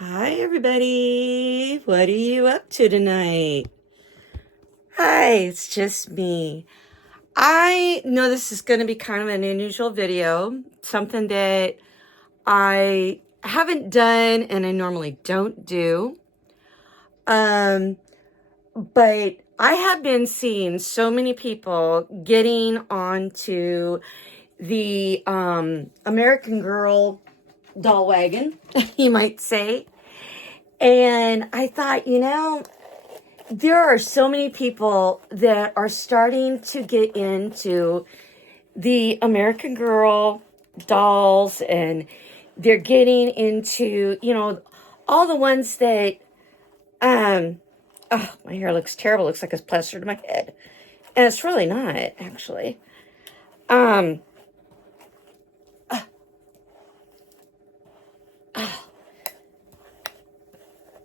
Hi, everybody. What are you up to tonight? Hi, it's just me. I know this is going to be kind of an unusual video, something that I haven't done and I normally don't do. But I have been seeing so many people getting onto the American Girl doll wagon, you might say. And I thought, there are so many people that are starting to get into the American Girl dolls, and they're getting into, all the ones that, oh, my hair looks terrible. It looks like it's plastered to my head. And it's really not, actually. Um,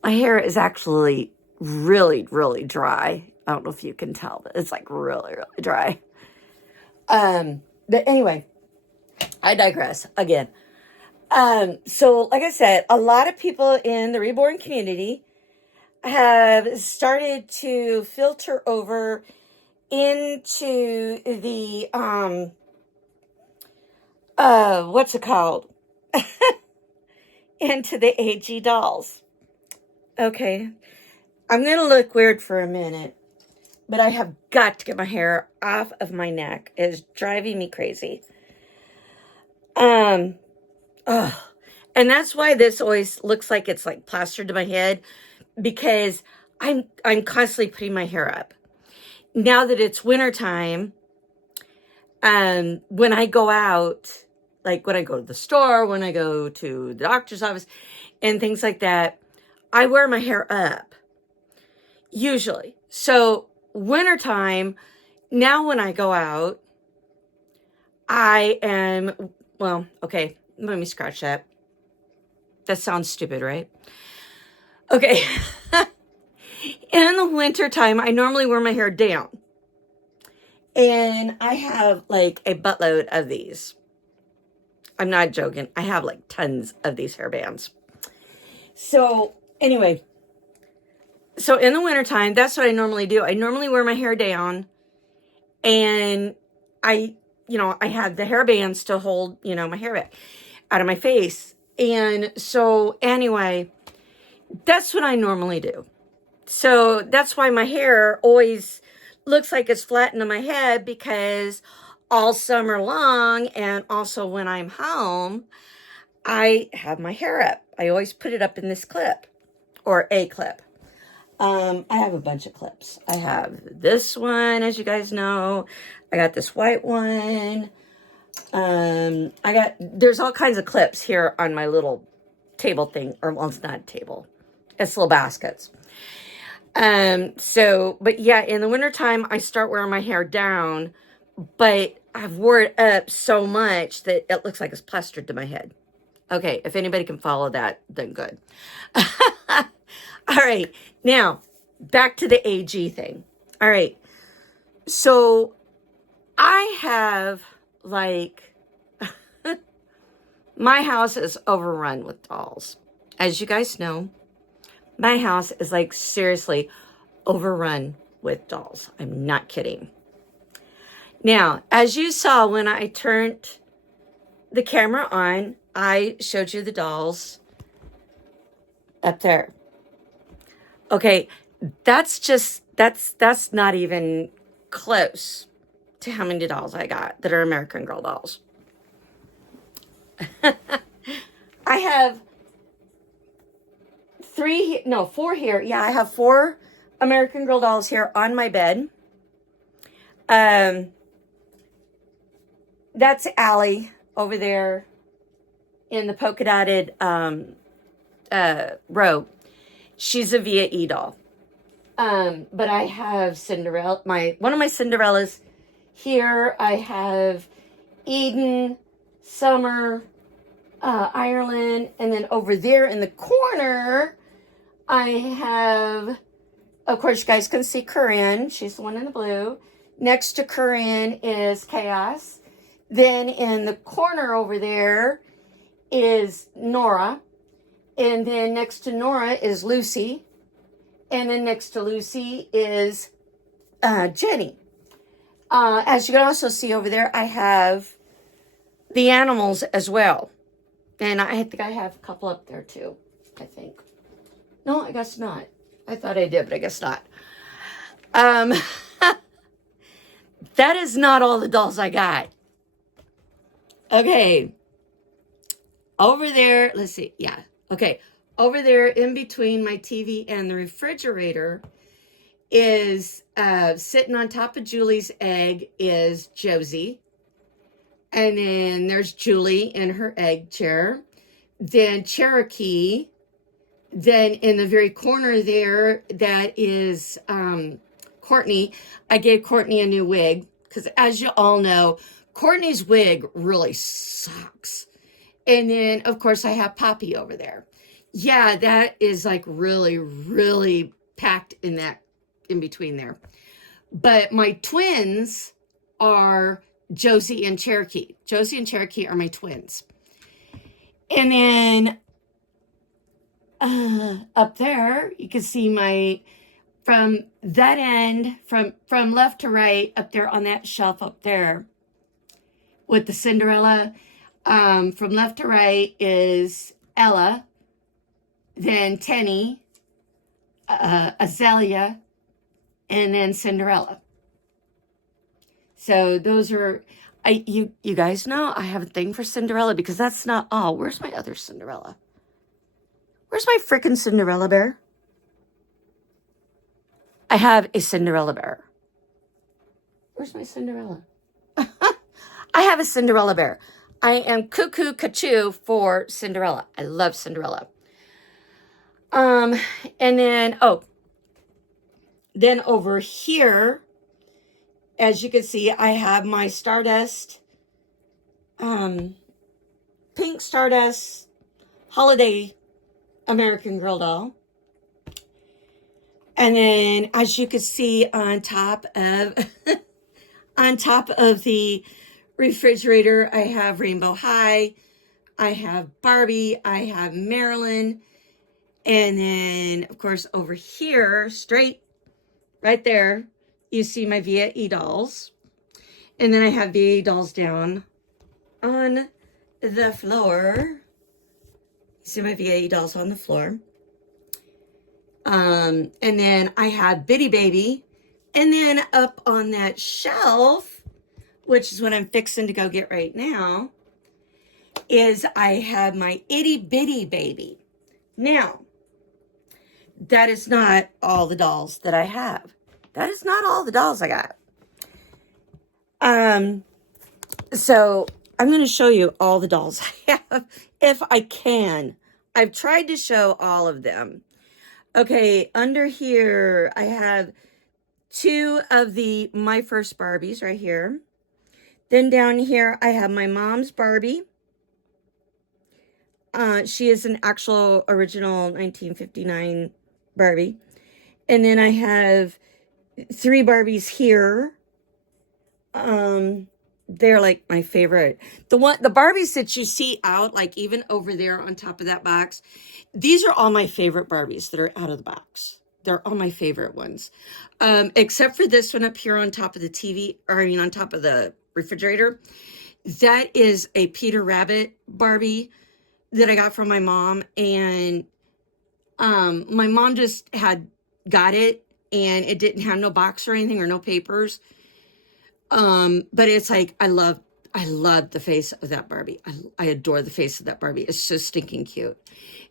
my hair is actually really, really dry. I don't know if you can tell, but it's like really, really dry. But anyway, I digress again. So like I said, a lot of people in the reborn community have started to filter over into the, what's it called? Into the AG dolls. Okay. I'm going to look weird for a minute, but I have got to get my hair off of my neck. It's driving me crazy. Oh, and that's why this always looks like it's like plastered to my head, because I'm constantly putting my hair up. Now that it's wintertime, when I go out, like when I go to the store, when I go to the doctor's office and things like that, I wear my hair up, usually. So wintertime, now when I go out, I am, well, okay, let me scratch that. That sounds stupid, right? Okay. In the wintertime, I normally wear my hair down. And I have like a buttload of these. I'm not joking. I have like tons of these hairbands. So anyway, so in the wintertime, that's what I normally do. I normally wear my hair down, and I have the hairbands to hold, my hair back out of my face. And so anyway, that's what I normally do. So that's why my hair always looks like it's flattened on my head, because all summer long, and also when I'm home, I have my hair up. I always put it up in this clip, or a clip. I have a bunch of clips. I have this one, as you guys know. I got this white one. There's all kinds of clips here on my little table thing, or well, it's not a table. It's little baskets. But yeah, in the wintertime, I start wearing my hair down, but I've wore it up so much that it looks like it's plastered to my head. Okay, if anybody can follow that, then good. All right, now back to the AG thing. All right, so I have like, my house is overrun with dolls. As you guys know, my house is like seriously overrun with dolls. I'm not kidding. Now, as you saw when I turned the camera on, I showed you the dolls up there. Okay, that's not even close to how many dolls I got that are American Girl dolls. I have 4 here. Yeah, I have 4 American Girl dolls here on my bed. That's Allie over there in the polka dotted row. She's a VAE doll. But I have Cinderella, one of my Cinderellas here. I have Eden, Summer, Ireland, and then over there in the corner, I have, of course, you guys can see Corinne. She's the one in the blue. Next to Corinne is Chaos. Then in the corner over there is Nora. And then next to Nora is Lucy. And then next to Lucy is Jenny. As you can also see over there, I have the animals as well. And I think I have a couple up there too, I think. No, I guess not. I thought I did, but I guess not. That is not all the dolls I got. Okay. Over there, let's see. Yeah. Okay. Over there in between my TV and the refrigerator is sitting on top of Julie's egg is Josie. And then there's Julie in her egg chair. Then Cherokee. Then in the very corner there, that is Courtney. I gave Courtney a new wig because, as you all know, Courtney's wig really sucks. And then, of course, I have Poppy over there. Yeah, that is like really, really packed in between there. But my twins are Josie and Cherokee. Josie and Cherokee are my twins. And then up there, you can see from that end, from left to right, up there on that shelf up there with the Cinderella. From left to right is Ella, then Tenny, Azalea, and then Cinderella. So those are, you guys know I have a thing for Cinderella because that's not all. Where's my other Cinderella? Where's my freaking Cinderella bear? I have a Cinderella bear. Where's my Cinderella? I have a Cinderella bear. I am cuckoo cachoo for Cinderella. I love Cinderella. And then, then over here, as you can see, I have my Stardust, pink Stardust holiday American Girl doll. And then, as you can see, on top of the refrigerator, I have Rainbow High, I have Barbie, I have Marilyn, and then, of course, over here, right there, you see my VAE dolls. And then I have VAE dolls down on the floor. You see my VAE dolls on the floor. And then I have Bitty Baby. And then up on that shelf, which is what I'm fixing to go get right now, is I have my Itty Bitty Baby. Now, that is not all the dolls that I have. That is not all the dolls I got. So I'm going to show you all the dolls I have, if I can. I've tried to show all of them. Okay, under here, I have two of My First Barbies right here. Then down here, I have my mom's Barbie. She is an actual original 1959 Barbie. And then I have three Barbies here. They're like my favorite. The Barbies that you see out, like even over there on top of that box, these are all my favorite Barbies that are out of the box. They're all my favorite ones. Except for this one up here on top of the TV, on top of the refrigerator. That is a Peter Rabbit Barbie that I got from my mom. And my mom just got it, and it didn't have no box or anything or no papers. But it's like, I love the face of that Barbie. I adore the face of that Barbie. It's so stinking cute.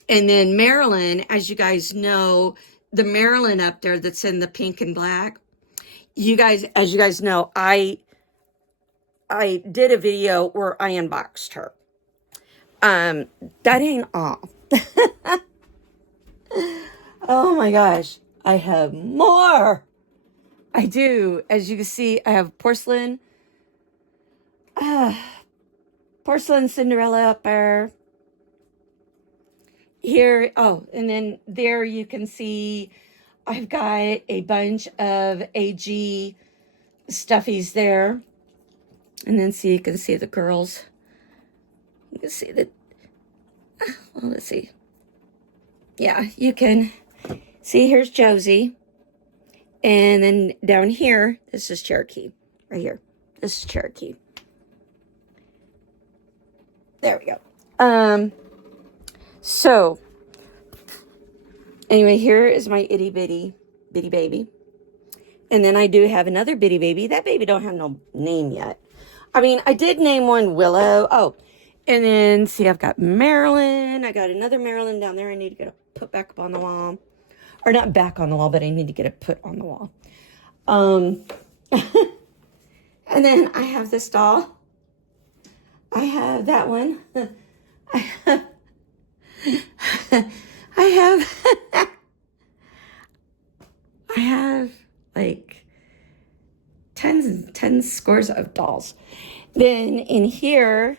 And then Marilyn, as you guys know, the Marilyn up there that's in the pink and black. As you guys know, I did a video where I unboxed her. That ain't all. Oh my gosh. I have more. I do. As you can see, I have porcelain Cinderella up there. Here, and then there you can see I've got a bunch of AG stuffies there. And then you can see the girls. You can see let's see. yeah, you can see here's Josie. And then down here, this is Cherokee. Right here. This is Cherokee. There we go. So, anyway, here is my itty bitty baby. And then I do have another bitty baby. That baby don't have no name yet. I mean, I did name one Willow. Oh, and then, see, I've got Marilyn. I got another Marilyn down there. I need to get it put back up on the wall. Or not back on the wall, but I need to get it put on the wall. And then I have this doll. I have that one. I have like tens and tens scores of dolls. Then in here,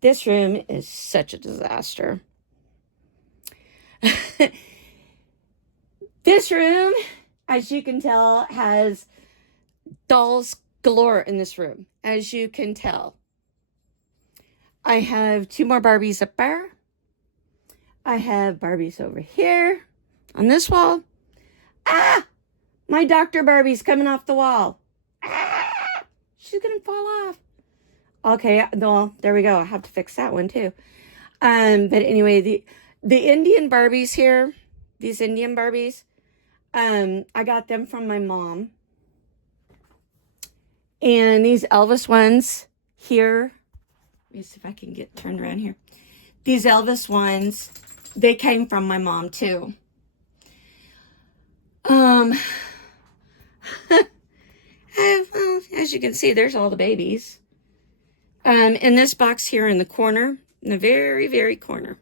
this room is such a disaster. This room, as you can tell, has dolls galore in this room, as you can tell. I have 2 more Barbies up there. I have Barbies over here on this wall. Ah! My Dr. Barbie's coming off the wall. Ah! She's going to fall off. Okay, well, there we go. I have to fix that one too. But anyway, the Indian Barbies here, these Indian Barbies, I got them from my mom. And these Elvis ones here, let me see if I can get turned around here. These Elvis ones, they came from my mom too. Well, as you can see, there's all the babies. In this box here in the corner, in the very, very corner.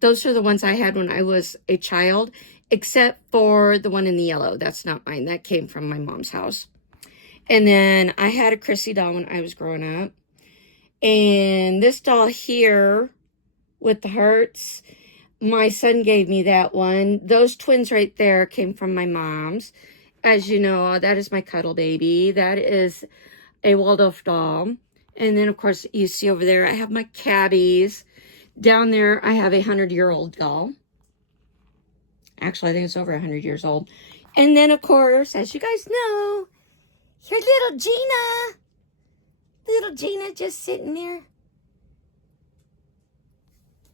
Those are the ones I had when I was a child, except for the one in the yellow. That's not mine. That came from my mom's house. And then I had a Chrissy doll when I was growing up. And this doll here with the hearts, my son gave me that one. Those twins right there came from my mom's. As you know, that is my cuddle baby. That is a Waldorf doll. And then, of course, you see over there, I have my cabbies. Down there, I have a 100-year-old doll. Actually, I think it's over 100 years old. And then, of course, as you guys know, here's little Gina. Little Gina just sitting there.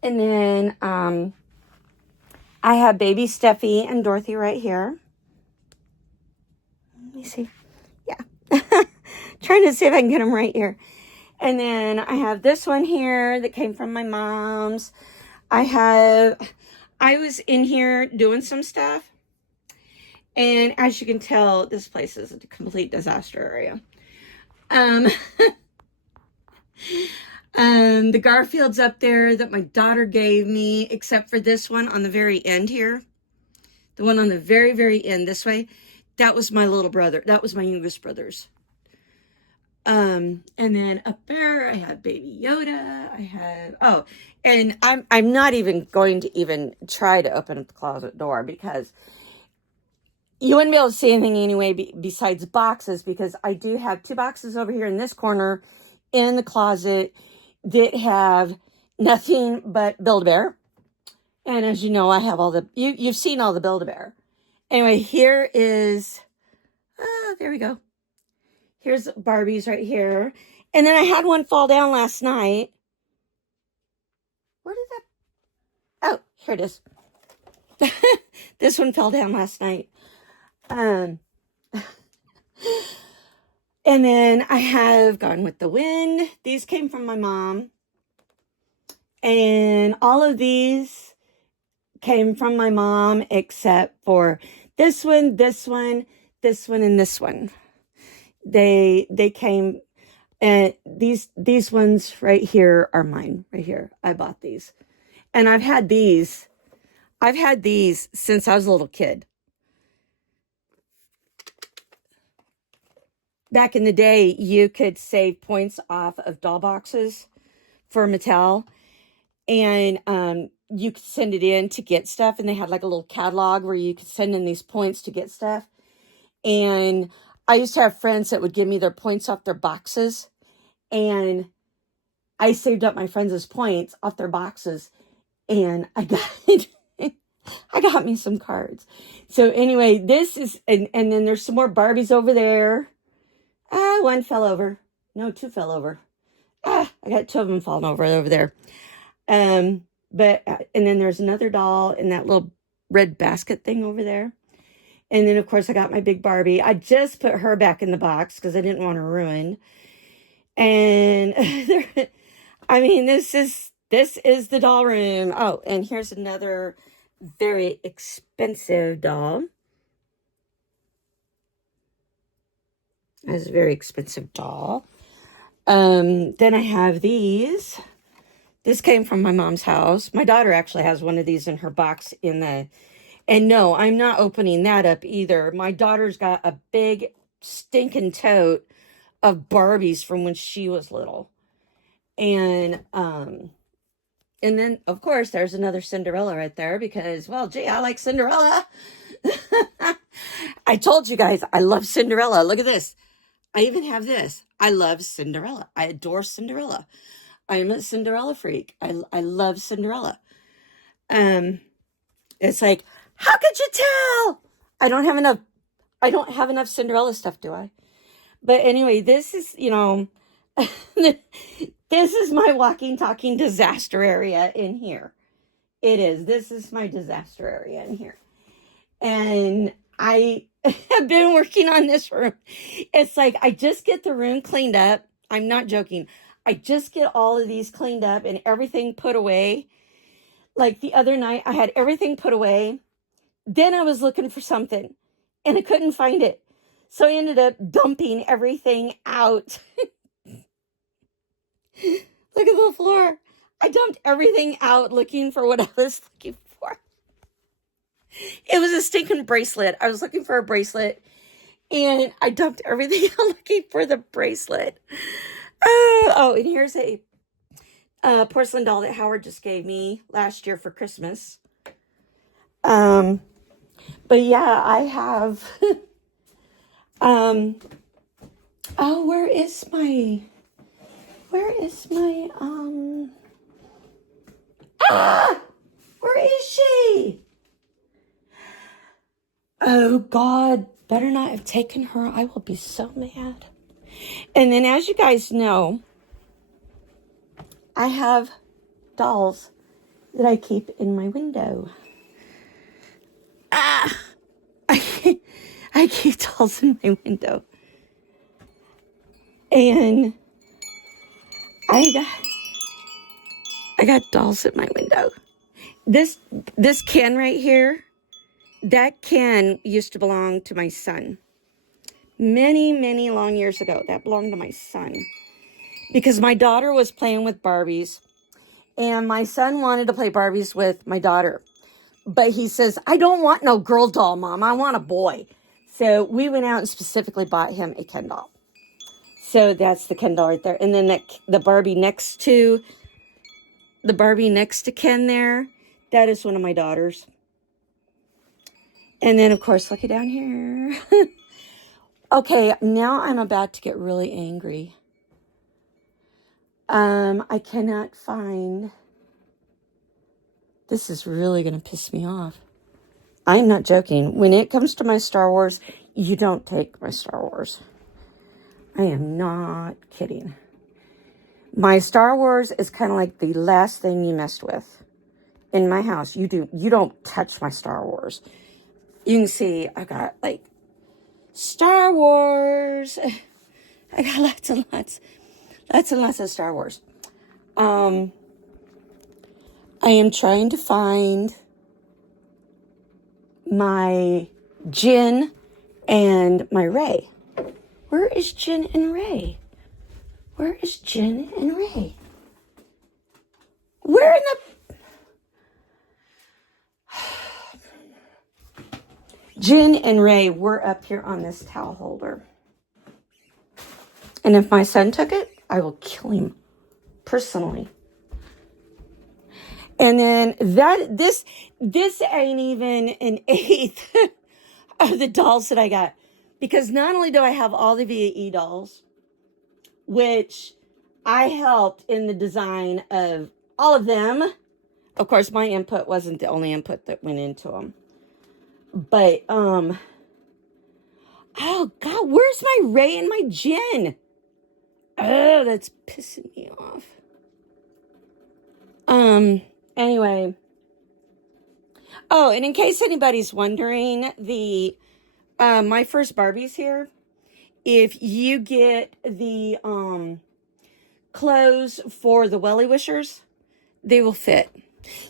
And then I have baby Steffi and Dorothy right here. Let me see. Yeah. Trying to see if I can get them right here. And then I have this one here that came from my mom's. I was in here doing some stuff. And as you can tell, this place is a complete disaster area. The Garfield's up there that my daughter gave me, except for this one on the very end here. The one on the very, very end this way. That was my little brother. That was my youngest brother's. And then up there, I have Baby Yoda. I have, and I'm not even going to even try to open up the closet door because you wouldn't be able to see anything anyway besides boxes, because I do have 2 boxes over here in this corner in the closet that have nothing but Build-A-Bear. And as you know, I have all the, you've seen all the Build-A-Bear. Anyway, here is, there we go. Here's Barbie's right here. And then I had one fall down last night. Where did that? Oh, here it is. This one fell down last night. And then I have Gone with the Wind. These came from my mom. And all of these came from my mom except for this one, this one, this one, and this one. They came, and these ones right here are mine, right here. I bought these. And I've had these since I was a little kid. Back in the day, you could save points off of doll boxes for Mattel. And you could send it in to get stuff. And they had like a little catalog where you could send in these points to get stuff. And I used to have friends that would give me their points off their boxes. And I saved up my friends' points off their boxes, and I got I got me some cards. So anyway, this is, and then there's some more Barbies over there. One fell over. No, two fell over. I got two of them falling over there. But and then there's another doll in that little red basket thing over there. And then of course I got my big Barbie. I just put her back in the box because I didn't want her ruined. And I mean, this is the doll room. Oh, and here's another very expensive doll. That's a very expensive doll. Then I have these. This came from my mom's house. My daughter actually has one of these in her box and no, I'm not opening that up either. My daughter's got a big stinking tote of Barbies from when she was little. And then of course there's another Cinderella right there because, well, gee, I like Cinderella. I told you guys I love Cinderella. Look at this. I even have this. I love Cinderella. I adore Cinderella. I'm a Cinderella freak. I love Cinderella. It's like, how could you tell? I don't have enough Cinderella stuff, do I? But anyway, this is, this is my walking, talking disaster area in here. It is. This is my disaster area in here. And I have been working on this room. It's like, I just get the room cleaned up. I'm not joking. I just get all of these cleaned up and everything put away. Like the other night, I had everything put away. Then I was looking for something and I couldn't find it. So I ended up dumping everything out. Look at the floor. I dumped everything out looking for what I was looking for. It was a stinking bracelet. I was looking for a bracelet and I dumped everything out looking for the bracelet. Oh, and here's a porcelain doll that Howard just gave me last year for Christmas. But yeah, I have, oh, where is my, where is she? Oh God, better not have taken her. I will be so mad. And then as you guys know, I have dolls that I keep in my window. I keep dolls in my window. And I got dolls in my window. This can right here, that can used to belong to my son. Many, many long years ago, that belonged to my son. Because my daughter was playing with Barbies. And my son wanted to play Barbies with my daughter. But he says, I don't want no girl doll, Mom. I want a boy. So we went out and specifically bought him a Ken doll. So that's the Ken doll right there. And then the Barbie next to Ken there, that is one of my daughters. And then, of course, look at down here. Okay, now I'm about to get really angry. I cannot find... This is really going to piss me off. I'm not joking. When it comes to my Star Wars, you don't take my Star Wars. I am not kidding. My Star Wars is kind of like the last thing you messed with in my house. You don't touch my Star Wars. You can see I got like Star Wars. I got lots and lots of Star Wars. I am trying to find my Jyn and my Rey. Where is Jyn and Rey? Where is Jyn and Rey? Where in the... Jyn and Rey were up here on this towel holder. And if my son took it, I will kill him personally. And then this ain't even an eighth of the dolls that I got. Because not only do I have all the VAE dolls, which I helped in the design of all of them. Of course, my input wasn't the only input that went into them. But, oh God, where's my Ray and my Jen? Oh, that's pissing me off. Anyway. Oh, and in case anybody's wondering, the, My First Barbie's here. If you get the, clothes for the Welly Wishers, they will fit.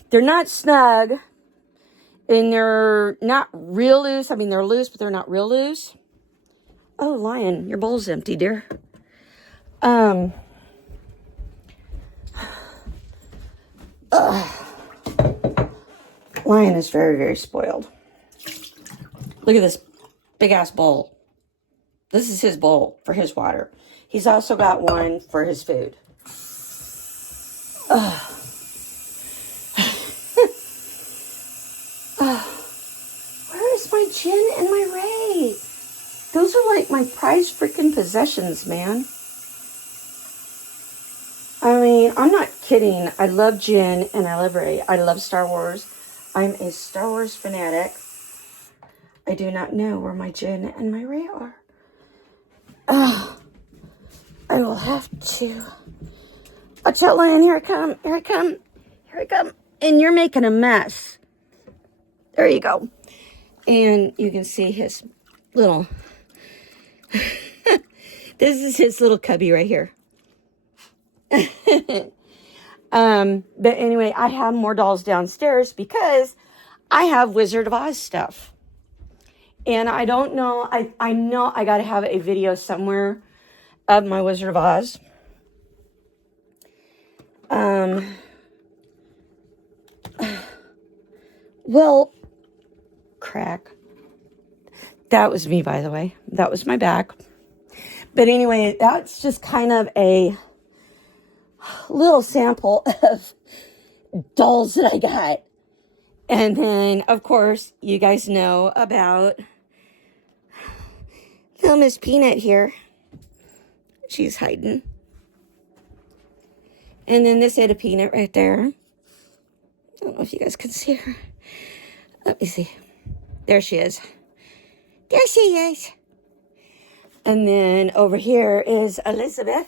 They're not snug, and they're not real loose. I mean, they're loose, but they're not real loose. Oh, Lion, your bowl's empty, dear. Lion is very, very spoiled. Look at this big ass bowl. This is his bowl for his water. He's also got one for his food. Where is my Jen and my Ray? Those are like my prized freaking possessions, man. I mean, I'm not kidding. I love Jen and I love Ray. I love Star Wars. I'm a Star Wars fanatic. I do not know where my Jen and my Ray are. I will have to. I'll tell Lion, here I come, here I come, here I come. And you're making a mess. There you go. And you can see his little, this is his little cubby right here. But anyway, I have more dolls downstairs because I have Wizard of Oz stuff. And I don't know, I know I got to have a video somewhere of my Wizard of Oz. Well, crack. That was me, by the way. That was my back. But anyway, that's just kind of a little sample of dolls that I got. And then, of course, you guys know about little Miss Peanut here. She's hiding. And then this Ada Peanut right there. I don't know if you guys can see her. Let me see. There she is. There she is. And then over here is Elizabeth.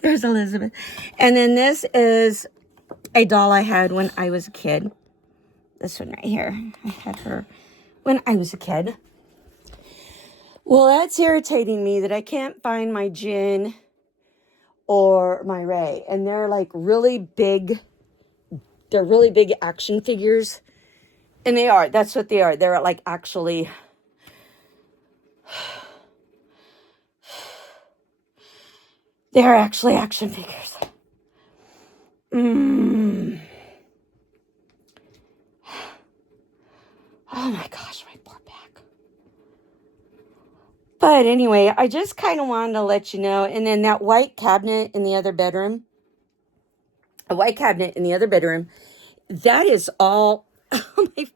There's Elizabeth. And then this is a doll I had when I was a kid. This one right here. I had her when I was a kid. Well, that's irritating me that I can't find my Jen or my Ray. And they're like really big. They're really big action figures. And they are. That's what they are. They're like actually... They're actually action figures. Oh my gosh, my poor back. But anyway, I just kind of wanted to let you know. And then that white cabinet in the other bedroom. A white cabinet in the other bedroom. That is all... Oh, my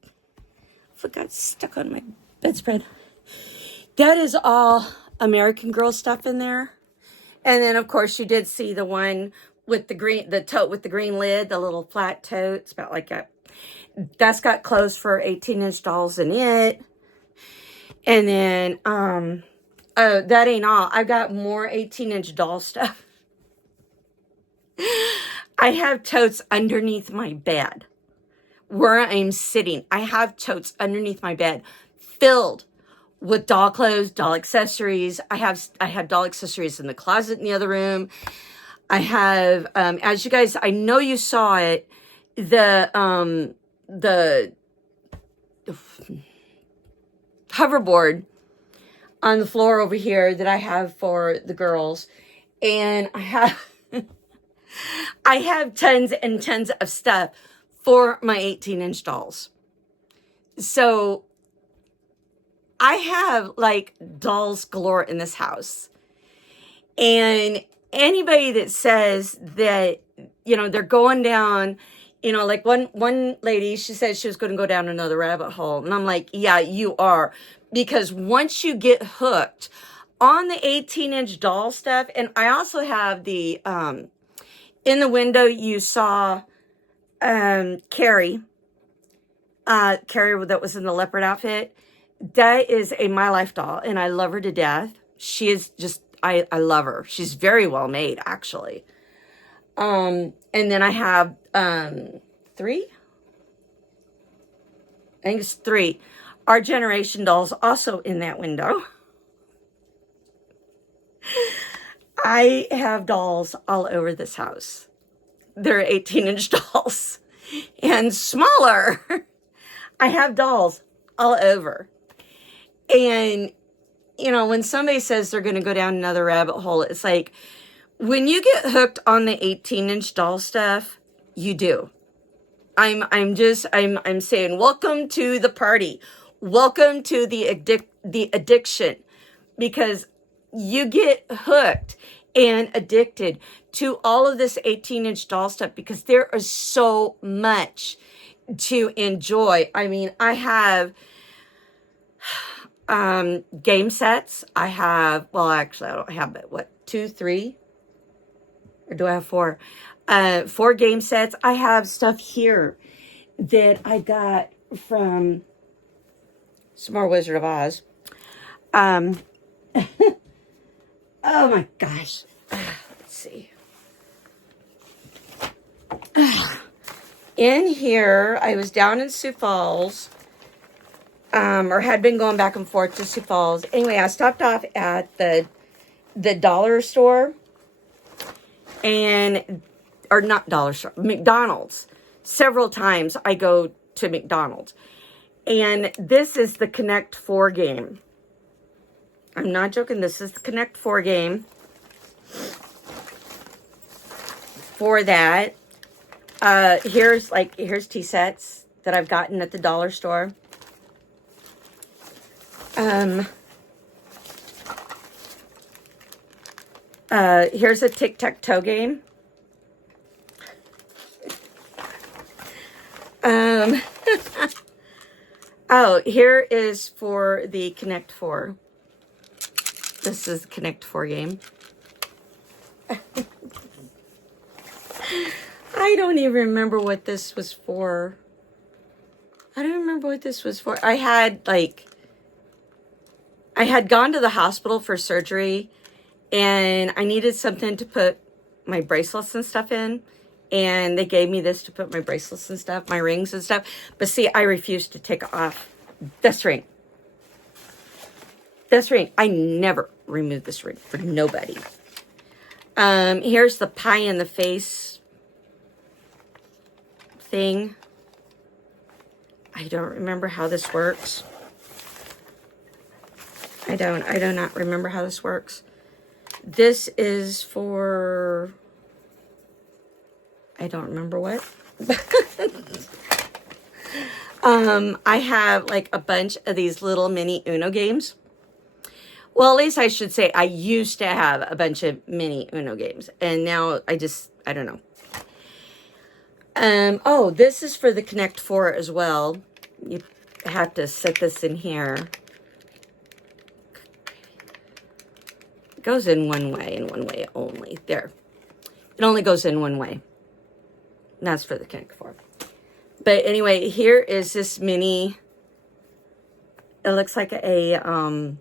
foot got stuck on my bedspread. That is all American Girl stuff in there. And then, of course, you did see the one with the tote with the green lid, the little flat tote. It's about like that. That's got clothes for 18-inch dolls in it. And then, oh, that ain't all. I've got more 18-inch doll stuff. I have totes underneath my bed where I'm sitting. I have totes underneath my bed filled with doll clothes, doll accessories. I have doll accessories in the closet in the other room. I have, as you guys, I know you saw it, the hoverboard on the floor over here that I have for the girls. And I have tons and tons of stuff for my 18-inch dolls. So I have like dolls galore in this house. And anybody that says that, you know, they're going down You know, like one lady, she said she was going to go down another rabbit hole. And I'm like, yeah, you are. Because once you get hooked on the 18-inch doll stuff, and I also have the, in the window, you saw Carrie that was in the leopard outfit. That is a My Life doll, and I love her to death. She is just, I love her. She's very well made, actually. And then I have three? I think it's three. Our Generation dolls also in that window. I have dolls all over this house. They're 18-inch dolls and smaller. I have dolls all over. And, you know, when somebody says they're going to go down another rabbit hole, it's like, when you get hooked on the 18-inch doll stuff, you do. I'm saying, welcome to the party. Welcome to the addiction. Because you get hooked and addicted to all of this 18-inch doll stuff because there is so much to enjoy. I mean, I have game sets. I have, well, actually, I don't have, but what, 2, 3? Or do I have 4? 4 game sets. I have stuff here that I got from some more Wizard of Oz. Oh my gosh. Let's see. In here, I was down in Sioux Falls, or had been going back and forth to Sioux Falls. Anyway, I stopped off at the dollar store, and, or not dollar store, McDonald's. Several times I go to McDonald's. And this is the Connect 4 game. I'm not joking. This is the Connect 4 game. For that, here's tea sets that I've gotten at the dollar store. Here's a tic-tac-toe game. Oh, here is for the Connect 4. This is the Connect 4 game. I don't even remember what this was for. I don't remember what this was for. I had gone to the hospital for surgery, and I needed something to put my bracelets and stuff in. And they gave me this to put my bracelets and stuff, my rings and stuff. But see, I refused to take off this ring. This ring. I never remove this ring for nobody. Here's the pie in the face thing. I don't remember how this works. I do not remember how this works. This is for, I don't remember what. I have like a bunch of these little mini Uno games. Well, at least I should say I used to have a bunch of mini Uno games. And now I don't know. Oh, this is for the Connect 4 as well. You have to set this in here. It goes in one way and one way only. There. It only goes in one way. And that's for the Connect 4. But anyway, here is this mini. It looks like a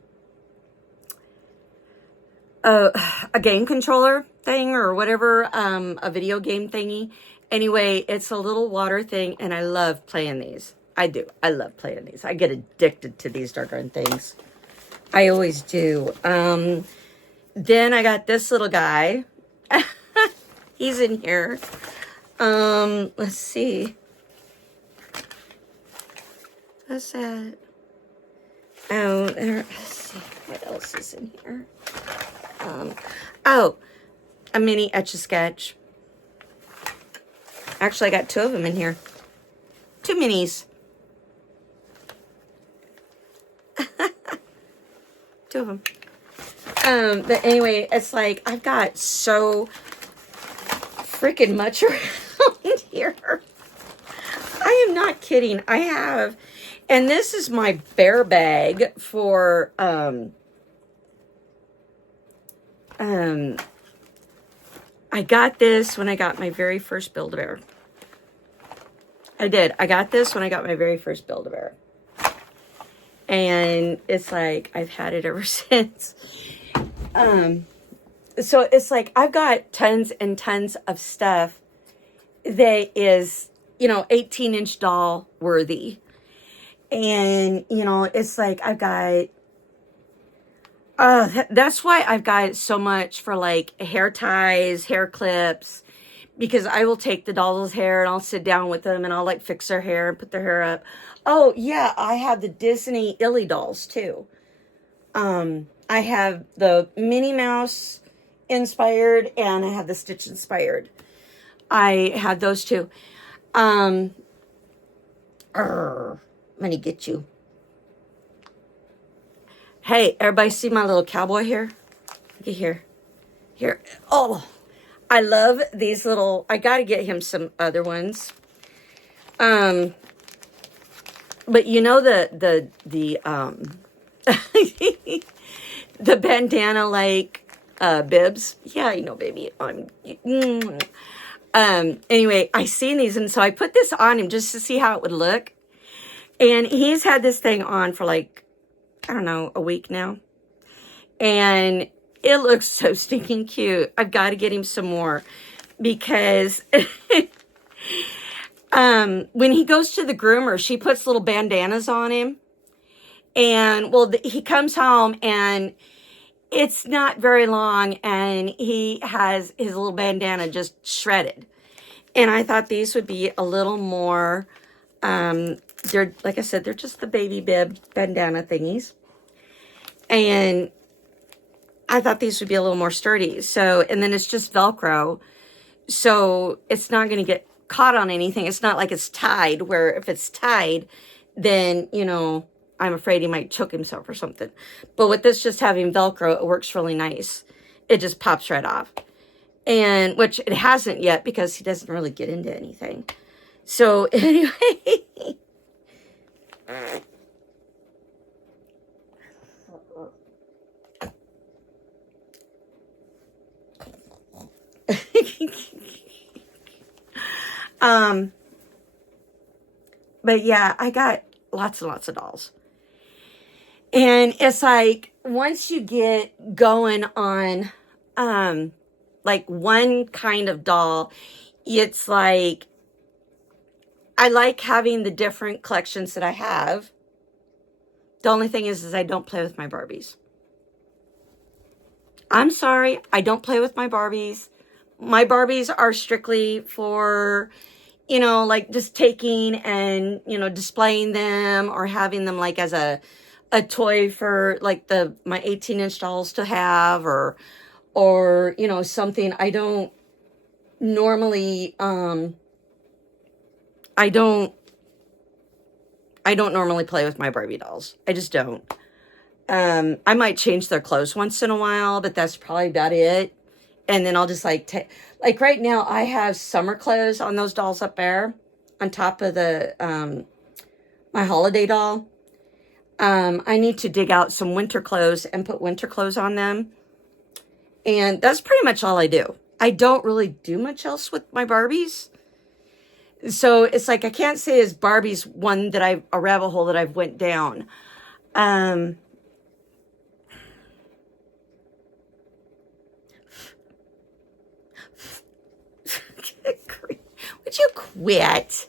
game controller thing or whatever, a video game thingy. Anyway, it's a little water thing, and I love playing these. I do. I love playing these. I get addicted to these darn things. I always do. Then I got this little guy. He's in here. Let's see. What's that? Oh, let's see. What else is in here? Oh, a mini Etch-a-Sketch. Actually, I got 2 of them in here. 2 minis. 2 of them. But anyway, it's like I've got so freaking much around here. kidding. I have, and this is my bear bag for, I got this when I got my very first Build-A-Bear. I did. I got this when I got my very first Build-A-Bear. And it's like, I've had it ever since. So it's like, I've got tons and tons of stuff that is, 18-inch doll worthy. And, it's like, I've got, that's why I've got so much for like hair ties, hair clips, because I will take the doll's hair and I'll sit down with them and I'll like fix their hair and put their hair up. Oh yeah, I have the Disney Illy dolls too. I have the Minnie Mouse inspired and I have the Stitch inspired. I have those too. I'm gonna get you. Hey, everybody see my little cowboy here? Look at here. Here. Oh, I love these little, I got to get him some other ones. But the the bandana like bibs. Yeah, baby. Anyway, I seen these and so I put this on him just to see how it would look. And he's had this thing on for like, I don't know, a week now. And it looks so stinking cute. I've got to get him some more because when he goes to the groomer, she puts little bandanas on him. And well, he comes home and it's not very long and he has his little bandana just shredded. And I thought these would be a little more, they're, like I said, they're just the baby bib bandana thingies. And I thought these would be a little more sturdy. So, and then it's just Velcro. So it's not going to get caught on anything. It's not like it's tied, where if it's tied, then, I'm afraid he might choke himself or something. But with this just having Velcro, it works really nice. It just pops right off. And, which it hasn't yet because he doesn't really get into anything. So, anyway. But yeah, I got lots and lots of dolls. And it's like, once you get going on, like one kind of doll, it's like, I like having the different collections that I have. The only thing is I don't play with my Barbies. I'm sorry, I don't play with my Barbies. My Barbies are strictly for, like just taking and, displaying them or having them like as a toy for like my 18-inch dolls to have or, something. I don't normally, I don't normally play with my Barbie dolls. I just don't. I might change their clothes once in a while, but that's probably about it. And then I'll just like right now I have summer clothes on those dolls up there on top of the, my holiday doll. I need to dig out some winter clothes and put winter clothes on them. And that's pretty much all I do. I don't really do much else with my Barbies. So it's like, I can't say as Barbie's one that a rabbit hole that I've went down. Would you quit?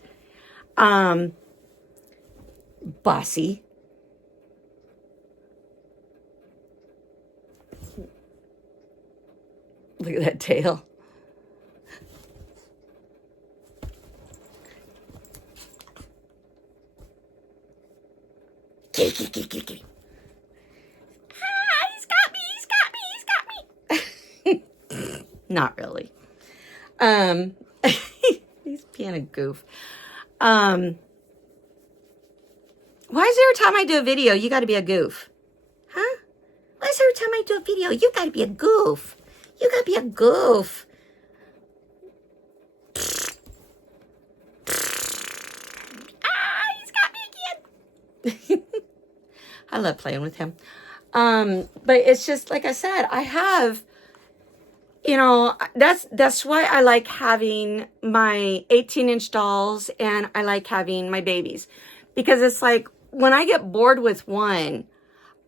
Bossy. Look at that tail. Kitty. Ah, he's got me. Not really. He's being a goof. Why is every time I do a video, you got to be a goof? Huh? Why is every time I do a video, you got to be a goof? You got to be a goof. Ah! I love playing with him. But it's just, like I said, I have, you know, that's why I like having my 18-inch dolls and I like having my babies. Because it's like, when I get bored with one,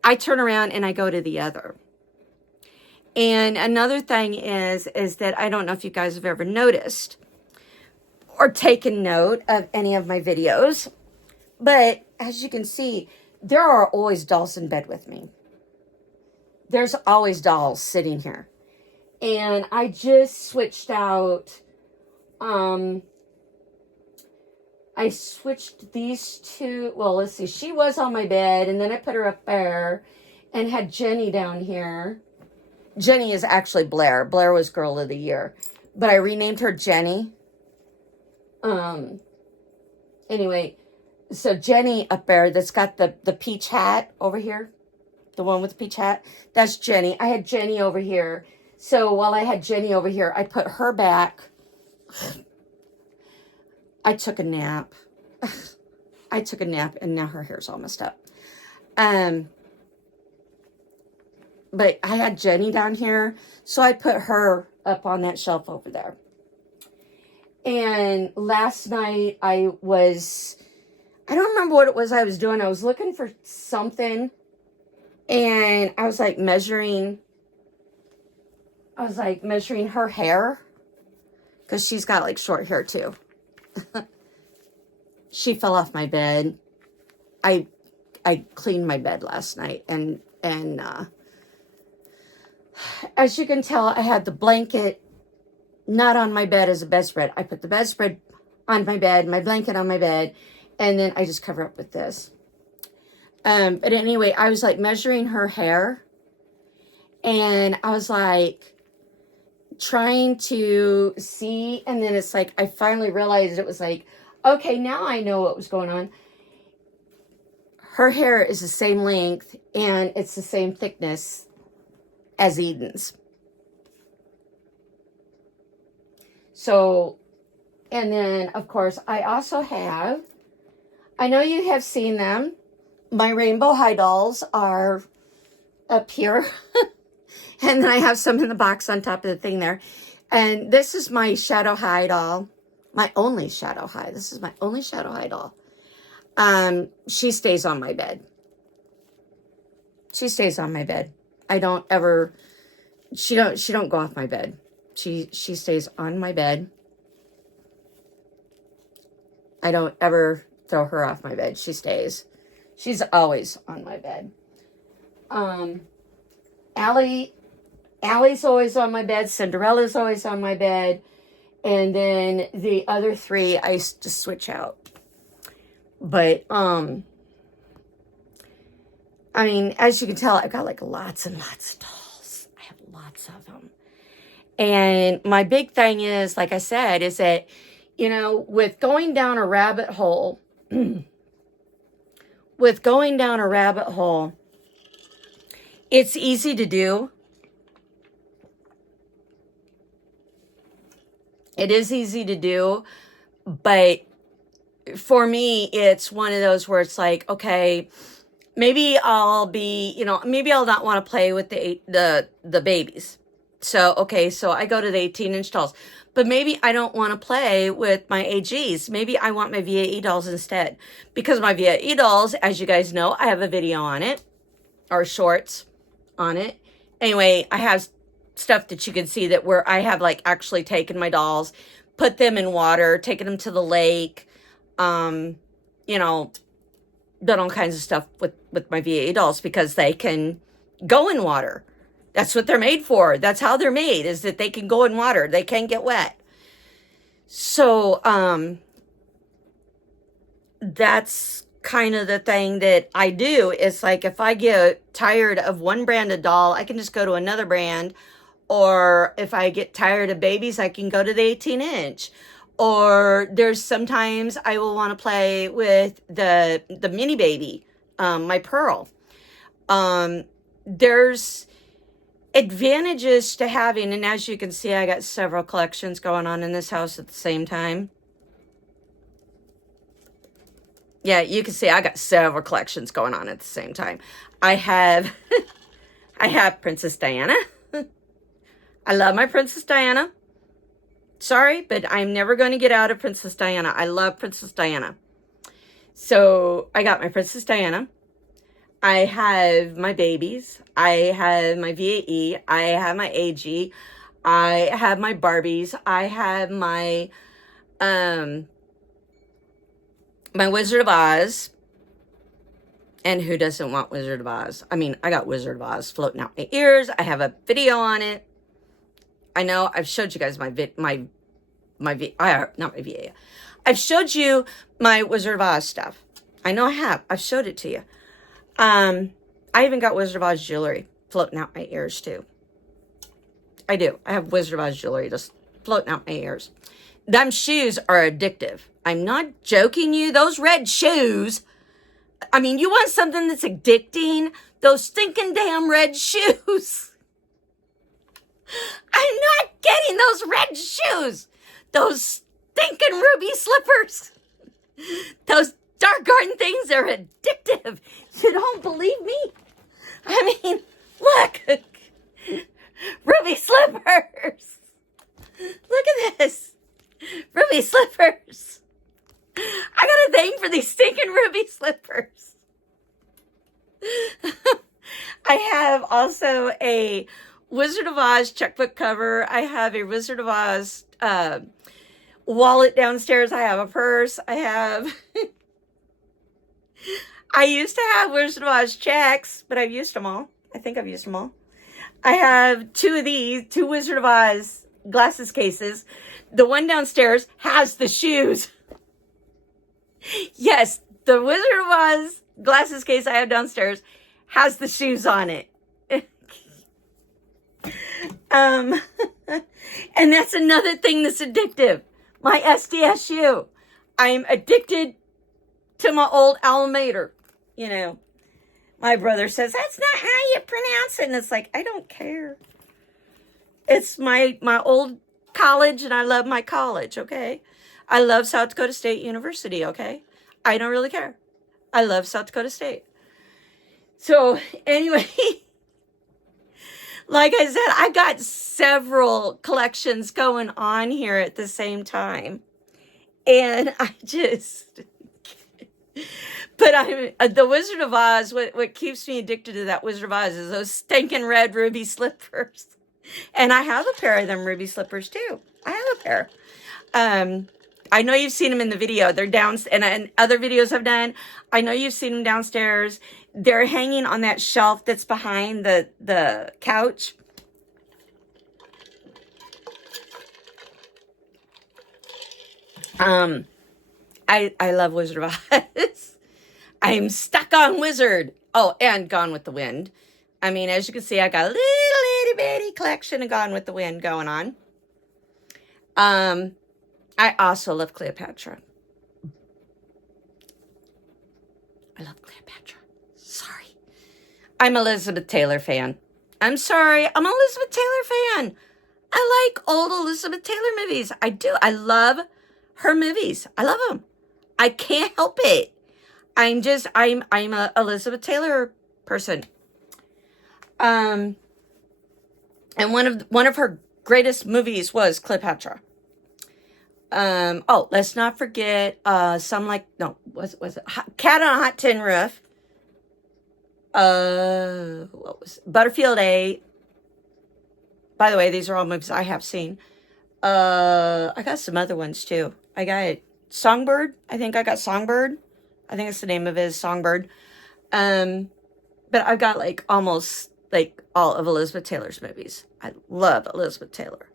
I turn around and I go to the other. And another thing is that I don't know if you guys have ever noticed or taken note of any of my videos, but as you can see, there are always dolls in bed with me. There's always dolls sitting here. And I just switched out, I switched these two, well, let's see, she was on my bed, and then I put her up there, and had Jenny down here. Jenny is actually Blair. Blair was Girl of the Year, but I renamed her Jenny. Anyway, so Jenny up there, that's got the peach hat over here, the one with the peach hat, that's Jenny. I had Jenny over here. So while I had Jenny over here, I put her back. I took a nap. I took a nap, and now her hair's all messed up. But I had Jenny down here, so I put her up on that shelf over there. And last night I don't remember what it was I was doing. I was looking for something, and I was like measuring her hair, because she's got like short hair too. She fell off my bed. I cleaned my bed last night, and as you can tell, I had the blanket not on my bed as a bedspread. I put the bedspread on my bed, my blanket on my bed, and then I just cover up with this. But anyway, I was like measuring her hair, and I was like trying to see, and then it's like I finally realized it was like, okay, now I know what was going on. Her hair is the same length, and it's the same thickness as Eden's. So, and then of course I also have, I know you have seen them, my rainbow high dolls are up here. And then I have some in the box on top of the thing there. And this is my shadow high doll, my only shadow high. This is my only shadow high doll. She stays on my bed. She stays on my bed. I don't ever, she don't go off my bed. She stays on my bed. I don't ever throw her off my bed. She stays. She's always on my bed. Allie's always on my bed. Cinderella's always on my bed. And then the other three, I just switch out. But, I mean, as you can tell, I've got like lots and lots of dolls. I have lots of them. And my big thing is, like I said, is that, you know, with going down a rabbit hole, it's easy to do. It is easy to do, but for me, it's one of those where it's like, okay, maybe I'll be, you know, maybe I'll not want to play with the babies. So, okay, so I go to the 18-inch dolls, but maybe I don't want to play with my AGs. Maybe I want my VAE dolls instead, because my VAE dolls, as you guys know, I have a video on it, or shorts on it. Anyway, I have stuff that you can see that where I have like actually taken my dolls, put them in water, taken them to the lake, you know, done all kinds of stuff with my VAE dolls, because they can go in water. That's what they're made for. That's how they're made, is that they can go in water. They can get wet. So, that's kind of the thing that I do. It's like, if I get tired of one brand of doll, I can just go to another brand. Or if I get tired of babies, I can go to the 18-inch. Or there's sometimes I will want to play with the mini baby, my Pearl. There's advantages to having, and as you can see, I got several collections going on in this house at the same time. Yeah, you can see I got several collections going on at the same time. I have I have Princess Diana. I love my Princess Diana. Sorry, but I'm never going to get out of Princess Diana. I love Princess Diana. So I got my Princess Diana. I have my babies. I have my VAE. I have my AG. I have my Barbies. I have my my Wizard of Oz. And who doesn't want Wizard of Oz? I mean, I got Wizard of Oz floating out my ears. I have a video on it. I know I've showed you guys not my VA. I've showed you my Wizard of Oz stuff. I know I have. I've showed it to you. I even got Wizard of Oz jewelry floating out my ears too. I do. I have Wizard of Oz jewelry just floating out my ears. Them shoes are addictive. I'm not joking you. Those red shoes. I mean, you want something that's addicting? Those stinking damn red shoes. I'm not getting those red shoes. Those stinking ruby slippers. Those doggone things are addictive. You don't believe me? I mean, look. Ruby slippers. Look at this. Ruby slippers. I got a thing for these stinking ruby slippers. I have also a Wizard of Oz checkbook cover. I have a Wizard of Oz wallet downstairs. I have a purse. I used to have Wizard of Oz checks, but I've used them all. I think I've used them all. I have two of these, two Wizard of Oz glasses cases. The one downstairs has the shoes. Yes, the Wizard of Oz glasses case I have downstairs has the shoes on it. And that's another thing that's addictive. My SDSU. I'm addicted to my old alma mater. You know, my brother says, that's not how you pronounce it. And it's like, I don't care. It's my old college, and I love my college, okay? I love South Dakota State University, okay? I don't really care. I love South Dakota State. So, anyway, like I said, I got several collections going on here at the same time. And I just... But the Wizard of Oz, what keeps me addicted to that Wizard of Oz is those stinking red ruby slippers. And I have a pair of them ruby slippers too. I have a pair. I know you've seen them in the video. They're down, and other videos I've done. I know you've seen them downstairs. They're hanging on that shelf that's behind the couch. I love Wizard of Oz. I'm stuck on Wizard. Oh, and Gone with the Wind. I mean, as you can see, I got a little itty bitty collection of Gone with the Wind going on. I also love Cleopatra. I love Cleopatra. Sorry. I'm Elizabeth Taylor fan. I'm sorry. I'm an Elizabeth Taylor fan. I like old Elizabeth Taylor movies. I do. I love her movies. I love them. I can't help it. I'm a Elizabeth Taylor person. And one of her greatest movies was Cleopatra. Oh, let's not forget, was it Cat on a Hot Tin Roof? What was it? Butterfield 8. By the way, these are all movies I have seen. I got some other ones too. I got Songbird. I think I got Songbird. I think it's the name of it is Songbird. But I've got almost all of Elizabeth Taylor's movies. I love Elizabeth Taylor.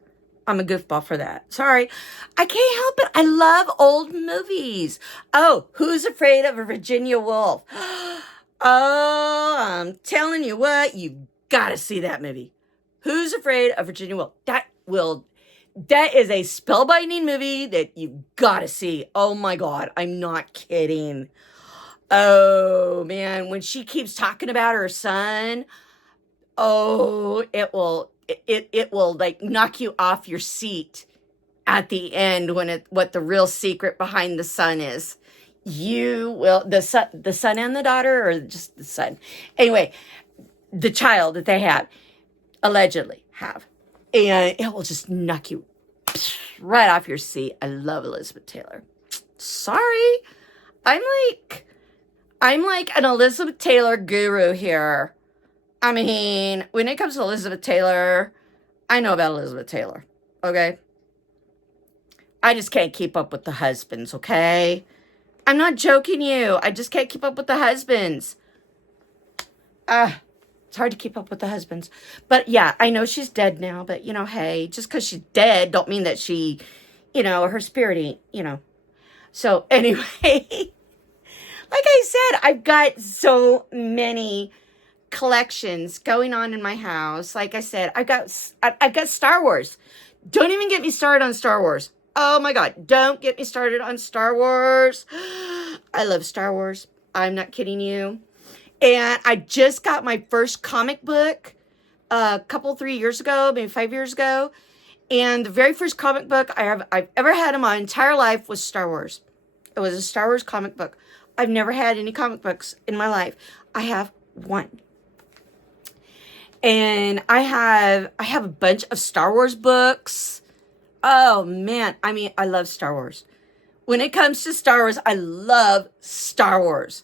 I'm a goofball for that. Sorry. I can't help it. I love old movies. Oh, Who's Afraid of a Virginia Woolf? Oh, I'm telling you what, you've got to see that movie. Who's Afraid of Virginia Woolf? That is a spellbinding movie that you've got to see. Oh my God, I'm not kidding. Oh man, when she keeps talking about her son, oh, it will knock you off your seat at the end when what the real secret behind the sun is. you will, the son and the daughter, or just the son. Anyway, the child that they have, allegedly have. And it will just knock you right off your seat. I love Elizabeth Taylor. Sorry. I'm like an Elizabeth Taylor guru here. I mean, when it comes to Elizabeth Taylor, I know about Elizabeth Taylor, okay? I just can't keep up with the husbands, okay? I'm not joking you. I just can't keep up with the husbands. It's hard to keep up with the husbands. But yeah, I know she's dead now, but you know, hey, just because she's dead don't mean that she, her spirit ain't, So anyway, like I said, I've got so many collections going on in my house. Like I said, I've got Star Wars. Don't even get me started on Star Wars. Oh my God, don't get me started on Star Wars. I love Star Wars. I'm not kidding you. And I just got my first comic book a couple, 3 years ago, maybe 5 years ago. And the very first comic book I've ever had in my entire life was Star Wars. It was a Star Wars comic book. I've never had any comic books in my life. I have one. And I have a bunch of Star Wars books. Oh man, I mean, I love Star Wars. When it comes to Star Wars, I love Star Wars.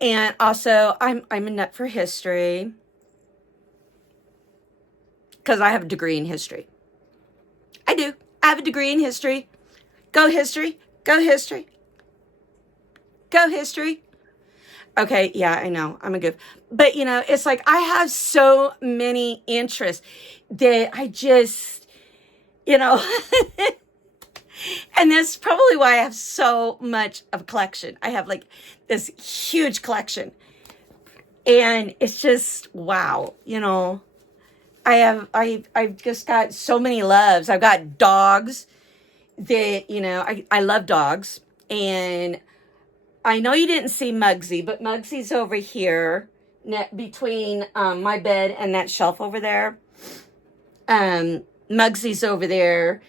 And also, I'm a nut for history because I have a degree in history. I do. I have a degree in history. Go history. Go history. Go history. Okay, yeah, I know. I'm a goof. But, it's like I have so many interests that I just, and that's probably why I have so much of a collection. I have like this huge collection. And it's just, wow, I've just got so many loves. I've got dogs that, I love dogs. And I know you didn't see Muggsy, but Muggsy's over here between my bed and that shelf over there. Muggsy's over there.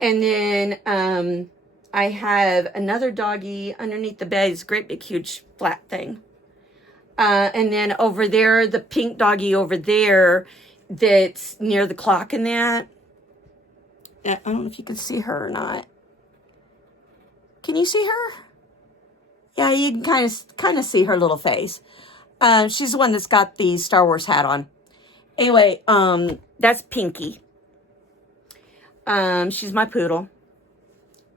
And then I have another doggy underneath the bed. It's a great big huge flat thing. And then over there, the pink doggy over there that's near the clock in that. I don't know if you can see her or not. Can you see her? Yeah, you can kind of see her little face. She's the one that's got the Star Wars hat on. Anyway, that's Pinky. She's my poodle.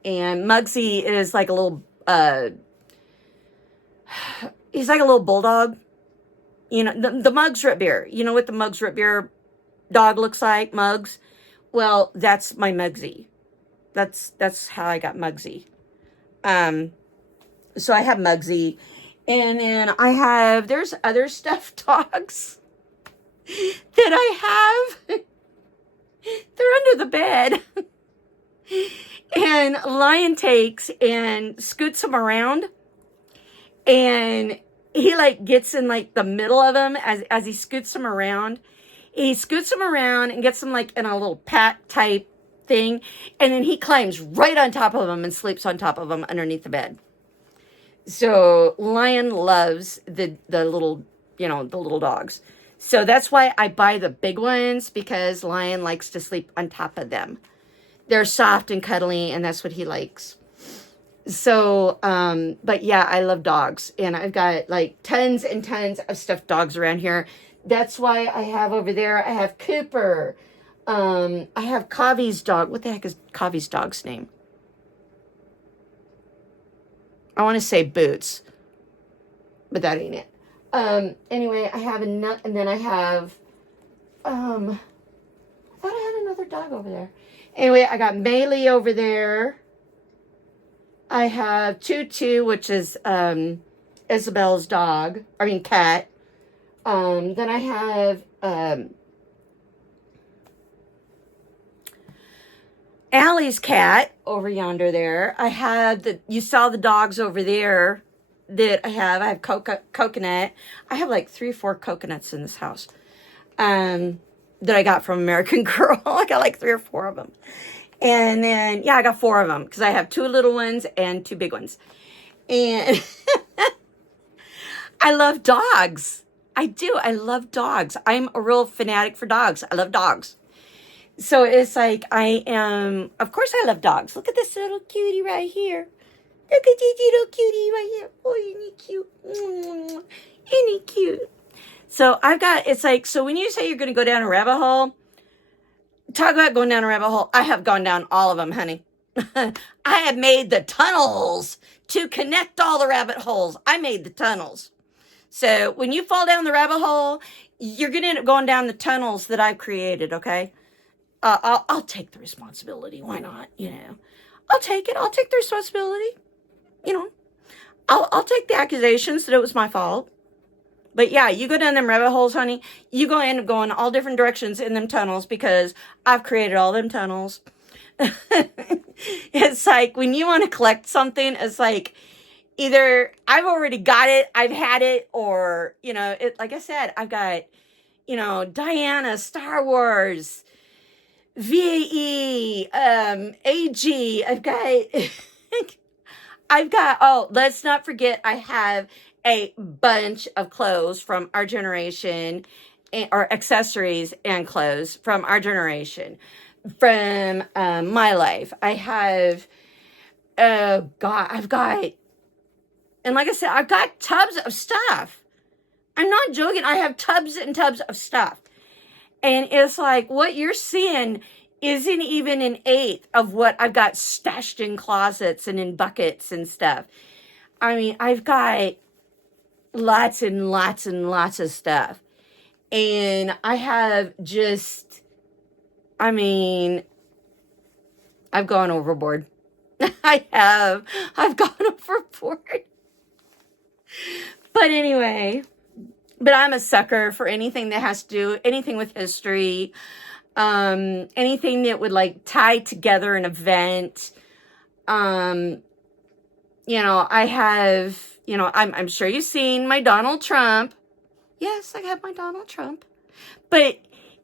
And Muggsy is like a little, he's like a little bulldog. The Muggs root beer. You know what the Muggs root beer dog looks like? Muggs. Well, that's my Muggsy. That's how I got Muggsy. So I have Muggsy. And then there's other stuffed dogs that I have. They're under the bed. And Lion takes and scoots them around. And he like gets in like the middle of them as he scoots them around. He scoots them around and gets them like in a little pat type thing. And then he climbs right on top of them and sleeps on top of them underneath the bed. So Lion loves the little, the little dogs. So that's why I buy the big ones, because Lion likes to sleep on top of them. They're soft and cuddly, and that's what he likes. So, but yeah, I love dogs. And I've got like tons and tons of stuffed dogs around here. That's why I have over there, I have Cooper. I have Kavi's dog. What the heck is Kavi's dog's name? I want to say Boots, but that ain't it. Anyway, I have and then I have, I thought I had another dog over there. Anyway, I got Maylee over there. I have Tutu, which is, Isabel's cat. Then I have, Allie's cat over yonder there. I have you saw the dogs over there that I have. I have Coconut. I have like 3 or 4 coconuts in this house. That I got from American Girl. I got like 3 or 4 of them. And then, yeah, I got 4 of them because I have 2 little ones and 2 big ones. And I love dogs. I do. I love dogs. I'm a real fanatic for dogs. I love dogs. So it's like I am, of course I love dogs. Look at this little cutie right here. Look at this little cutie right here. Oh, isn't he cute? Isn't he cute? So I've got, it's like, so when you say you're going to go down a rabbit hole, talk about going down a rabbit hole. I have gone down all of them, honey. I have made the tunnels to connect all the rabbit holes. I made the tunnels. So when you fall down the rabbit hole, you're going to end up going down the tunnels that I've created, okay? I'll take the responsibility. Why not? You know, I'll take it. I'll take the responsibility. You know, I'll take the accusations that it was my fault. But yeah, you go down them rabbit holes, honey. You're going to end up going all different directions in them tunnels because I've created all them tunnels. It's like when you want to collect something, it's like either I've already got it, I've had it, or, you know, it, like I said, I've got, you know, Diana, Star Wars, VAE, AG. I've got, oh, let's not forget, I have a bunch of clothes from our generation, or accessories and clothes from our generation, from my life. I have, oh God, I've got, and like I said, I've got tubs of stuff. I'm not joking. I have tubs and tubs of stuff. And it's like what you're seeing isn't even an eighth of what I've got stashed in closets and in buckets and stuff. I mean, I've got lots and lots and lots of stuff. And I have just, I mean, I've gone overboard. I've gone overboard. But anyway, but I'm a sucker for anything that has to do, anything with history, anything that would like tie together an event. You know, I have, you know, I'm sure you've seen my Donald Trump. Yes, I have my Donald Trump. But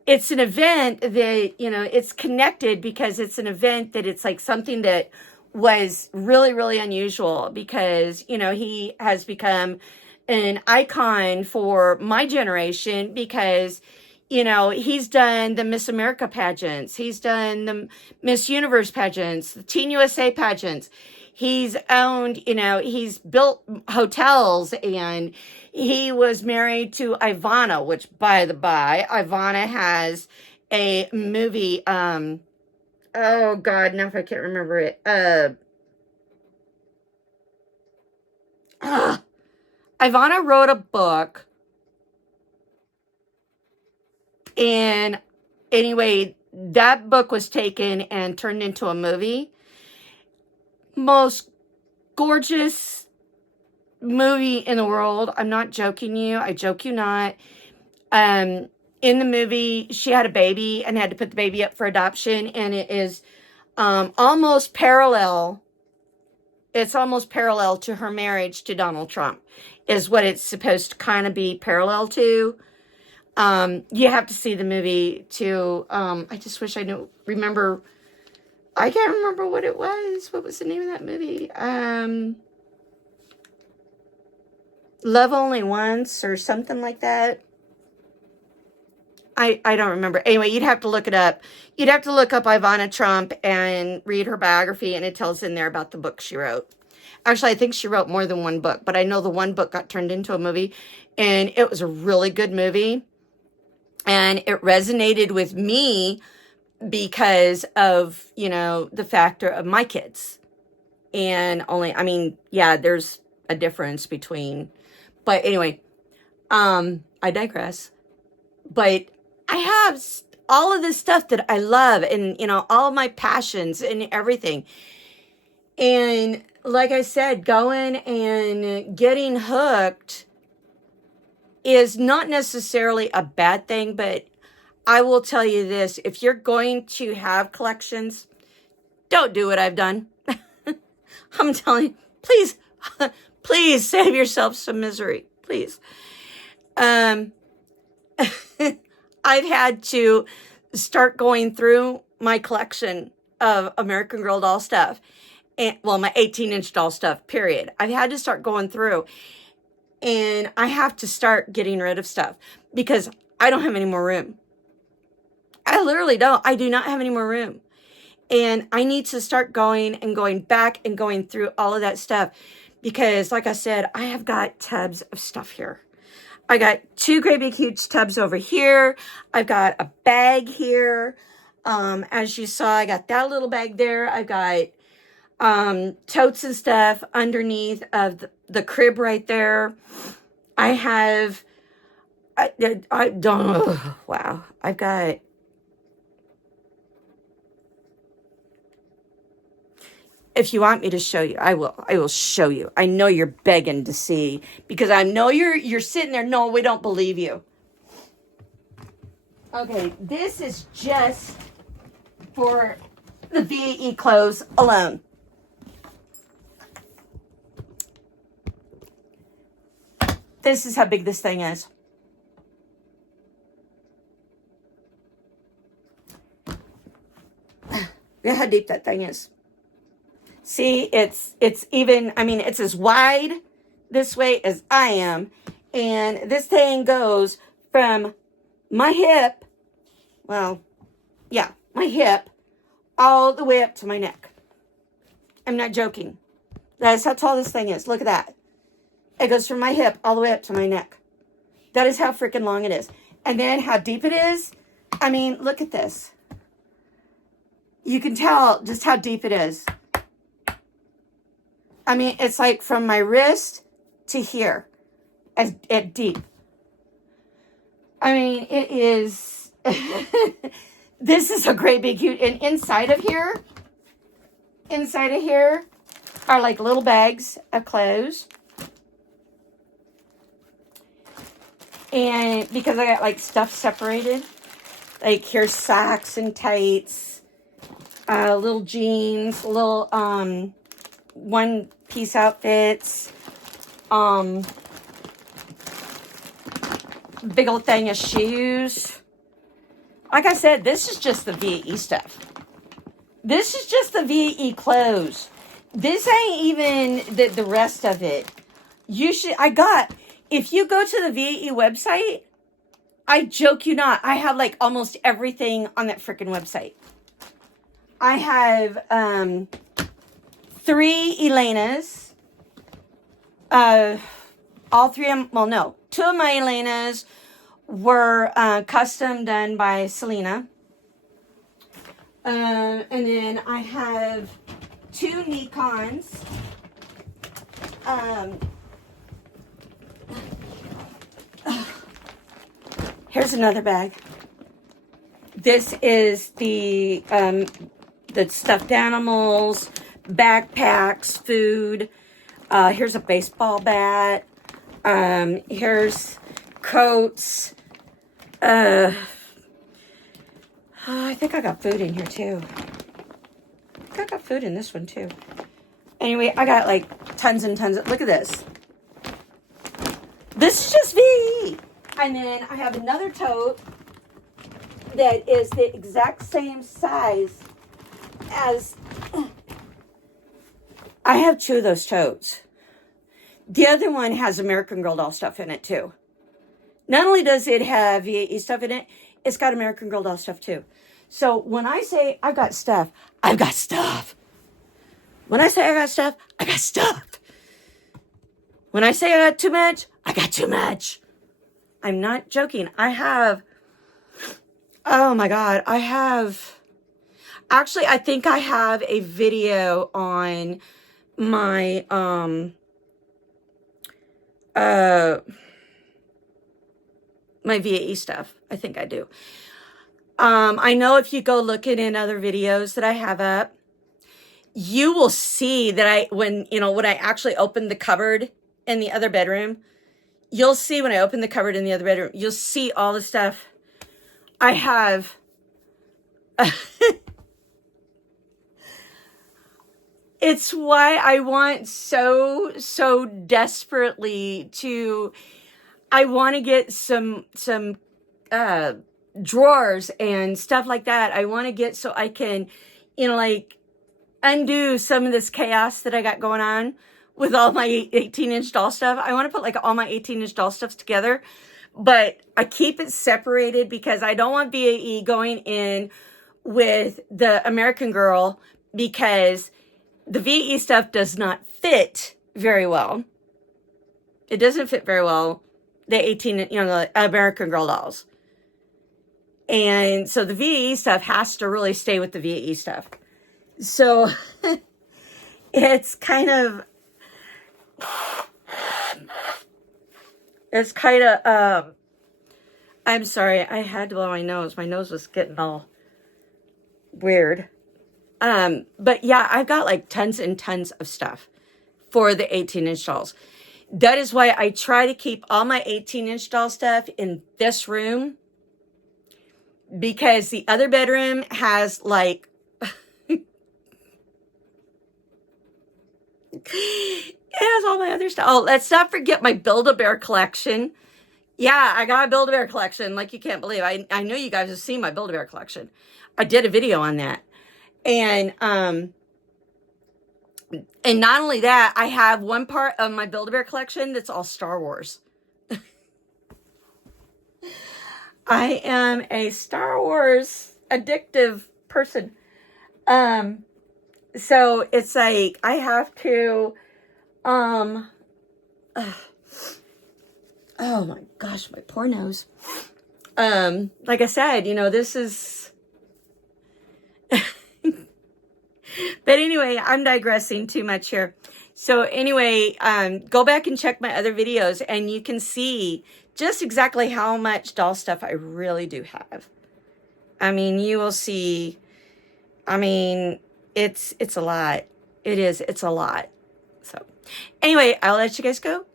it's an event that, you know, it's connected because it's an event that it's like something that was really, really unusual because, you know, he has become an icon for my generation because, you know, he's done the Miss America pageants. He's done the Miss Universe pageants, the Teen USA pageants. He's owned, you know, he's built hotels, and he was married to Ivana, which, by the by, Ivana has a movie, oh God, now if I can't remember it, Ivana wrote a book, and anyway, that book was taken and turned into a movie. Most gorgeous movie in the world. I'm not joking you. I joke you not. In the movie, she had a baby and had to put the baby up for adoption, and it is almost parallel. It's almost parallel to her marriage to Donald Trump, is what it's supposed to kind of be parallel to. You have to see the movie to, I just wish I remember, I can't remember what it was. What was the name of that movie? Love Only Once or something like that. I don't remember. Anyway, you'd have to look it up. You'd have to look up Ivana Trump and read her biography, and it tells in there about the book she wrote. Actually, I think she wrote more than one book, but I know the one book got turned into a movie, and it was a really good movie. And it resonated with me because of, you know, the factor of my kids. And only, I mean, yeah, there's a difference between, but anyway, I digress. But I have all of this stuff that I love, and, you know, all of my passions and everything. And like I said, going and getting hooked is not necessarily a bad thing, but I will tell you this, if you're going to have collections, don't do what I've done. I'm telling you, please, please save yourself some misery, please. I've had to start going through my collection of American Girl doll stuff. And, well, my 18-inch doll stuff, period. I've had to start going through, and I have to start getting rid of stuff because I don't have any more room. I literally don't. I do not have any more room. And I need to start going and going back and going through all of that stuff because, like I said, I have got tubs of stuff here. I got 2 great big huge tubs over here. I've got a bag here. As you saw, I got that little bag there. I've got totes and stuff underneath of the crib right there. I have, I don't, wow. I've got, if you want me to show you, I will show you. I know you're begging to see because I know you're sitting there. No, we don't believe you. Okay, this is just for the VAE clothes alone. This is how big this thing is. Look how deep that thing is. See, it's even, I mean, it's as wide this way as I am. And this thing goes from my hip, well, yeah, my hip, all the way up to my neck. I'm not joking. That's how tall this thing is. Look at that. It goes from my hip all the way up to my neck. That is how freaking long it is. And then how deep it is. I mean, look at this. You can tell just how deep it is. I mean, it's like from my wrist to here, at deep. I mean, it is, this is a great big huge, and inside of here are like little bags of clothes. And because I got like stuff separated, like here's socks and tights, little jeans, little, one-piece outfits, big old thing of shoes. Like I said, this is just the VAE stuff. This is just the VAE clothes. This ain't even the rest of it. If you go to the VAE website, I joke you not, I have like almost everything on that freaking website. I have, 3 Elenas, all 3 of them, well, no, 2 of my Elenas were custom done by Selena. And then I have 2 Nikons. Here's another bag. This is the stuffed animals, backpacks, food. Here's a baseball bat. Here's coats. I think I got food in here too. I think I got food in this one too. Anyway, I got like tons and tons of, look at this. This is just VAE. And then I have another tote that is the exact same size as, I have 2 of those totes. The other one has American Girl doll stuff in it too. Not only does it have VAE stuff in it, it's got American Girl doll stuff too. So when I say I've got stuff, I've got stuff. When I say I got stuff, I got stuff. When I say I got too much, I got too much. I'm not joking. I have, oh my God, actually, I think I have a video on my, my VAE stuff. I think I do. I know if you go looking in other videos that I have up, you will see that when I actually opened the cupboard in the other bedroom, you'll see when I open the cupboard in the other bedroom, you'll see all the stuff I have. It's why I want so desperately I want to get some drawers and stuff like that. I want to get so I can, undo some of this chaos that I got going on with all my 18-inch doll stuff. I want to put like all my 18-inch doll stuffs together, but I keep it separated because I don't want VAE going in with the American Girl, because the VAE stuff does not fit very well. It doesn't fit very well, the 18, the American Girl dolls. And so the VAE stuff has to really stay with the VAE stuff. So it's kind of, I'm sorry, I had to blow my nose. My nose was getting all weird. But yeah, I've got like tons and tons of stuff for the 18-inch dolls. That is why I try to keep all my 18-inch doll stuff in this room, because the other bedroom has like, it has all my other stuff. Oh, let's not forget my Build-A-Bear collection. Yeah, I got a Build-A-Bear collection like you can't believe. I know you guys have seen my Build-A-Bear collection. I did a video on that. And not only that, I have one part of my Build-A-Bear collection that's all Star Wars. I am a Star Wars addictive person. So it's like I have to, oh my gosh, my poor nose. Like I said, this is, but anyway, I'm digressing too much here. So anyway, go back and check my other videos and you can see just exactly how much doll stuff I really do have. I mean, you will see, I mean, it's a lot. It is, it's a lot. So anyway, I'll let you guys go.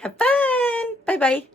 Have fun. Bye-bye.